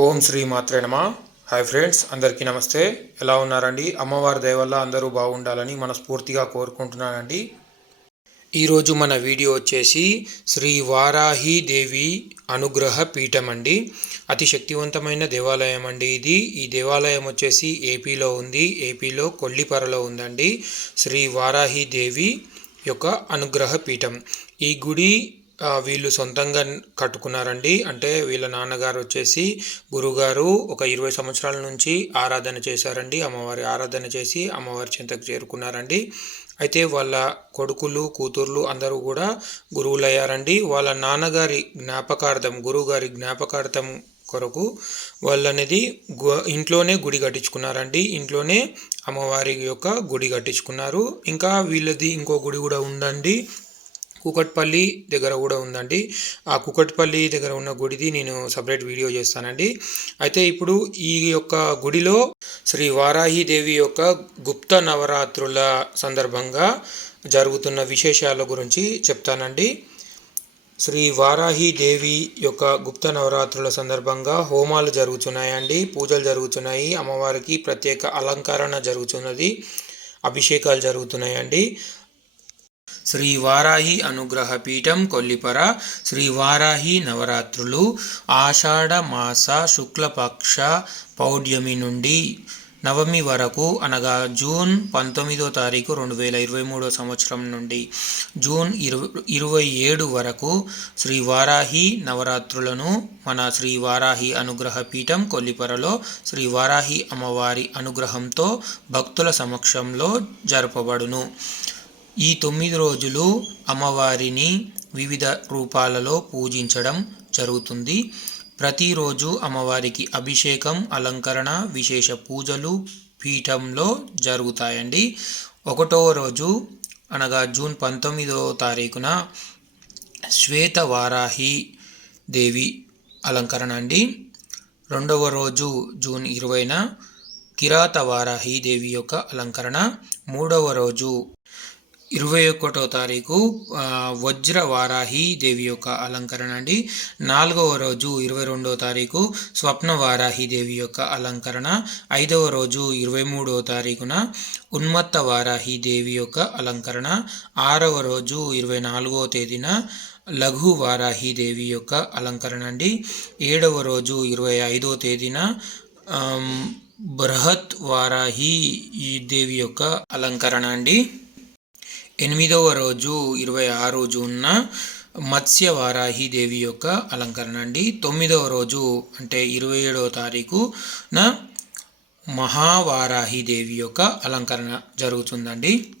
ఓం శ్రీ మాత్రే నమ. Hi friends అందరికీ నమస్తే. ఎలా ఉన్నారండి? అమ్మవారి దయవల్ల అందరూ బాగుండాలని మనస్ఫూర్తిగా కోరుకుంటున్నానండి. ఈరోజు మన వీడియో వచ్చేసి శ్రీ వారాహి దేవి అనుగ్రహ పీఠం అండి. అతి శక్తివంతమైన దేవాలయం అండి ఇది. ఈ దేవాలయం వచ్చేసి ఏపీలో ఉంది. ఏపీలో కొల్లిపరలో ఉందండి. శ్రీ వారాహి దేవి యొక్క అనుగ్రహ పీఠం. ఈ గుడి వీళ్ళు సొంతంగా కట్టుకున్నారండి. అంటే వీళ్ళ నాన్నగారు వచ్చేసి గురుగారు ఒక ఇరవై సంవత్సరాల నుంచి ఆరాధన చేశారండి. అమ్మవారి ఆరాధన చేసి అమ్మవారి చింతకు చేరుకున్నారండి. అయితే వాళ్ళ కొడుకులు కూతుర్లు అందరూ కూడా గురువులయ్యారండి. వాళ్ళ నాన్నగారి జ్ఞాపకార్థం గురువుగారి జ్ఞాపకార్థం కొరకు వాళ్ళనేది ఇంట్లోనే గుడి కట్టించుకున్నారండి. ఇంట్లోనే అమ్మవారి యొక్క గుడి కట్టించుకున్నారు. ఇంకా వీళ్ళది ఇంకో గుడి కూడా ఉందండి. కూకట్పల్లి దగ్గర కూడా ఉందండి. ఆ కూకట్పల్లి దగ్గర ఉన్న గుడిది నేను సపరేట్ వీడియో చేస్తానండి. అయితే ఇప్పుడు ఈ యొక్క గుడిలో శ్రీ వారాహి దేవి యొక్క గుప్త నవరాత్రుల సందర్భంగా జరుగుతున్న విశేషాల గురించి చెప్తానండి. శ్రీ వారాహి దేవి యొక్క గుప్త నవరాత్రుల సందర్భంగా హోమాలు జరుగుతున్నాయండి. పూజలు జరుగుతున్నాయి. అమ్మవారికి ప్రత్యేక అలంకరణ జరుగుతున్నది. అభిషేకాలు జరుగుతున్నాయండి. శ్రీ వారాహి అనుగ్రహ పీఠం కొల్లిపర శ్రీ వారాహి నవరాత్రులు ఆషాఢ మాస శుక్లపక్ష పౌడ్యమి నుండి నవమి వరకు అనగా జూన్ పంతొమ్మిదో తారీఖు రెండు వేల ఇరవై మూడో సంవత్సరం నుండి జూన్ ఇరవై ఇరవై ఏడు వరకు శ్రీ వారాహి నవరాత్రులను మన శ్రీ వారాహి అనుగ్రహ పీఠం కొల్లిపరలో శ్రీ వారాహి అమ్మవారి అనుగ్రహంతో భక్తుల సమక్షంలో జరపబడును. ఈ తొమ్మిది రోజులు అమ్మవారిని వివిధ రూపాలలో పూజించడం జరుగుతుంది. ప్రతిరోజు అమ్మవారికి అభిషేకం అలంకరణ విశేష పూజలు పీఠంలో జరుగుతాయండి. ఒకటవ రోజు అనగా జూన్ పంతొమ్మిదవ తారీఖున శ్వేత వారాహి దేవి అలంకరణ అండి. రెండవ రోజు జూన్ ఇరవైన కిరాత వారాహి దేవి యొక్క అలంకరణ. మూడవ రోజు ఇరవై ఒకటో తారీఖు వజ్ర వారాహి దేవి యొక్క అలంకరణ అండి. నాలుగవ రోజు ఇరవై రెండవ తారీఖు స్వప్న వారాహి దేవి యొక్క అలంకరణ. ఐదవ రోజు ఇరవై మూడవ తారీఖున ఉన్మత్త వారాహి దేవి యొక్క అలంకరణ. ఆరవ రోజు ఇరవై నాలుగవ తేదీన లఘు వారాహి దేవి యొక్క అలంకరణ అండి. ఏడవ రోజు ఇరవై ఐదవ తేదీన బృహత్ వారాహి ఈ దేవి యొక్క అలంకరణ అండి. ఎనిమిదవ రోజు ఇరవై ఆరు జూన్న మత్స్య వారాహి దేవి యొక్క అలంకరణ అండి. తొమ్మిదవ రోజు అంటే ఇరవై ఏడవ తారీఖున మహావారాహి దేవి యొక్క అలంకరణ జరుగుతుందండి.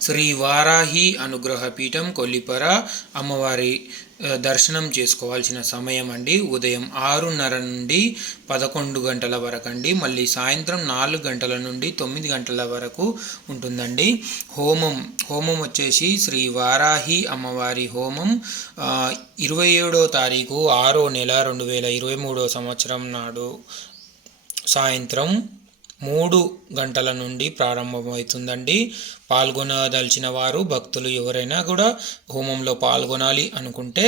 శ్రీ వారాహి అనుగ్రహ పీఠం కొల్లిపర అమ్మవారి దర్శనం చేసుకోవాల్సిన సమయం అండి. ఉదయం ఆరున్నర నుండి పదకొండు గంటల వరకు అండి. మళ్ళీ సాయంత్రం నాలుగు గంటల నుండి తొమ్మిది గంటల వరకు ఉంటుందండి. హోమం హోమం వచ్చేసి శ్రీ వారాహి అమ్మవారి హోమం. ఇరవై ఏడో తారీఖు ఆరో నెల రెండు వేల ఇరవై మూడో సంవత్సరం నాడు సాయంత్రం మూడు గంటల నుండి ప్రారంభమవుతుందండి. పాల్గొనదలిచిన వారు భక్తులు ఎవరైనా కూడా హోమంలో పాల్గొనాలి అనుకుంటే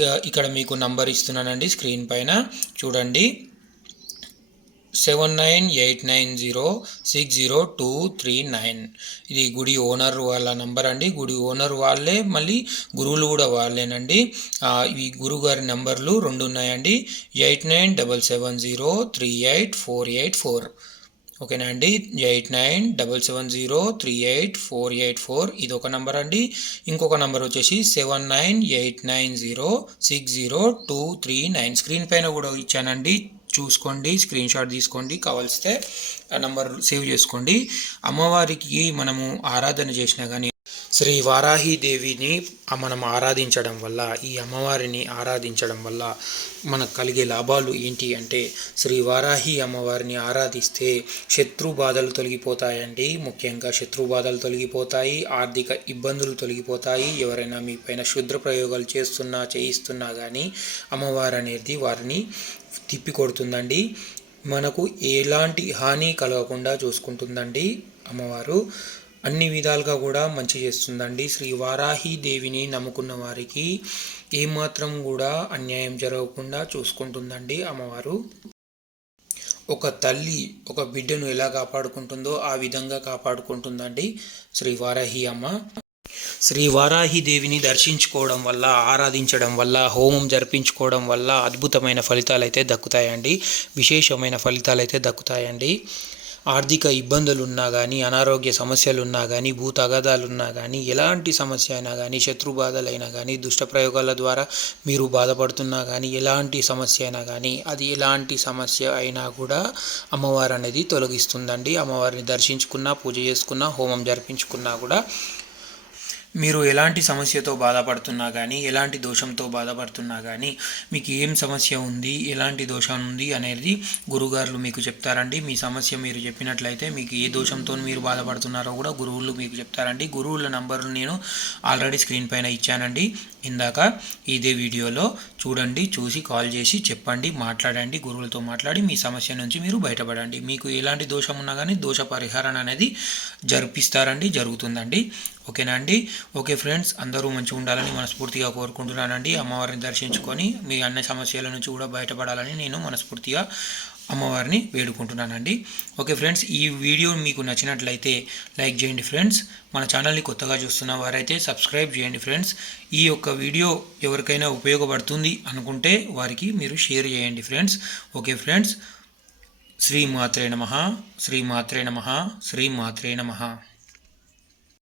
ఇక్కడ మీకు నంబర్ ఇస్తున్నానండి స్క్రీన్ పైన. చూడండి. Seven nine eight nine zero six zero two three nine. ఇది గుడి ఓనర్ వాళ్ళ నంబర్ అండి. గుడి ఓనర్ వాళ్ళే మళ్ళీ గురువులు కూడా వాళ్ళేనండి. ఈ గురువు గారి నంబర్లు రెండు ఉన్నాయండి eight nine double seven zero three eight four eight four. ఓకేనా అండి? Eight nine double seven zero three eight four eight four ఇది ఒక నంబర్ అండి. ఇంకొక నంబర్ వచ్చేసి seven nine eight nine zero six zero two three nine screen పైన కూడా ఇచ్చానండి. చూసుకోండి స్క్రీన్ షాట్ తీసుకోండి కావాల్స్తే ఆ నంబర్ సేవ్ చేసుకోండి. అమ్మవారికి మనము ఆరాధన చేసినా కానీ శ్రీ వారాహి దేవిని మనం ఆరాధించడం వల్ల ఈ అమ్మవారిని ఆరాధించడం వల్ల మనకు కలిగే లాభాలు ఏంటి అంటే శ్రీ వారాహి అమ్మవారిని ఆరాధిస్తే శత్రు బాధలు తొలగిపోతాయండి. ముఖ్యంగా శత్రు బాధలు తొలగిపోతాయి ఆర్థిక ఇబ్బందులు తొలగిపోతాయి. ఎవరైనా మీ పైన క్షుద్ర ప్రయోగాలు చేస్తున్నా చేయిస్తున్నా కానీ అమ్మవారు అనేది వారిని తిప్పి కొడుతుందండి మనకు ఎలాంటి హాని కలగకుండా చూసుకుంటుందండి అమ్మవారు. అన్ని విధాలుగా కూడా మంచి చేస్తుందండి. శ్రీ వారాహి దేవిని నమ్ముకున్న వారికి ఏమాత్రం కూడా అన్యాయం జరగకుండా చూసుకుంటుందండి అమ్మవారు. ఒక తల్లి ఒక బిడ్డను ఎలా కాపాడుకుంటుందో ఆ విధంగా కాపాడుకుంటుందండి శ్రీ వారాహి అమ్మ. శ్రీ వారాహి దేవిని దర్శించుకోవడం వల్ల ఆరాధించడం వల్ల హోమం జరిపించుకోవడం వల్ల అద్భుతమైన ఫలితాలు అయితే దక్కుతాయండి. విశేషమైన ఫలితాలు అయితే దక్కుతాయండి. ఆర్థిక ఇబ్బందులు ఉన్నా కానీ అనారోగ్య సమస్యలు ఉన్నా కానీ భూ ఉన్నా కానీ ఎలాంటి సమస్య అయినా కానీ శత్రు బాధలైనా కానీ దుష్ట ప్రయోగాల ద్వారా మీరు బాధపడుతున్నా కానీ ఎలాంటి సమస్య అయినా కానీ అది ఎలాంటి సమస్య అయినా కూడా అమ్మవారు అనేది తొలగిస్తుందండి. అమ్మవారిని దర్శించుకున్నా పూజ చేసుకున్నా హోమం జరిపించుకున్నా కూడా మీరు ఎలాంటి సమస్యతో బాధపడుతున్నా కానీ ఎలాంటి దోషంతో బాధపడుతున్నా కానీ మీకు ఏం సమస్య ఉంది ఎలాంటి దోషం ఉంది అనేది గురుగారులు మీకు చెప్తారండి. మీ సమస్య మీరు చెప్పినట్లయితే మీకు ఏ దోషంతో మీరు బాధపడుతున్నారో కూడా గురువులు మీకు చెప్తారండి. గురువుల నంబర్లు నేను ఆల్రెడీ స్క్రీన్ పైన ఇచ్చానండి. ఇందాక ఇదే వీడియోలో చూడండి చూసి కాల్ చేసి చెప్పండి మాట్లాడండి గురువులతో మాట్లాడి మీ సమస్య నుంచి మీరు బయటపడండి. మీకు ఎలాంటి దోషం ఉన్నా కానీ దోష పరిహారం అనేది జరిపిస్తారండి జరుగుతుందండి. ఓకేనా అండి? ఓకే ఫ్రెండ్స్ అందరూ మంచిగా ఉండాలని మనస్ఫూర్తిగా కోరుకుంటున్నానండి. అమ్మవారిని దర్శించుకొని మీ అన్ని సమస్యల నుంచి కూడా బయటపడాలని నేను మనస్ఫూర్తిగా అమ్మవారిని వేడుకుంటున్నానండి. ఓకే ఫ్రెండ్స్ ఈ వీడియో మీకు నచ్చినట్లయితే లైక్ చేయండి ఫ్రెండ్స్. మన ఛానల్ని కొత్తగా చూస్తున్న వారైతే సబ్స్క్రైబ్ చేయండి ఫ్రెండ్స్. ఈ యొక్క వీడియో ఎవరికైనా ఉపయోగపడుతుంది అనుకుంటే వారికి మీరు షేర్ చేయండి ఫ్రెండ్స్. ఓకే ఫ్రెండ్స్ శ్రీ మాత్రే నమ శ్రీ మాత్రే నమ శ్రీ మాత్రే నమ.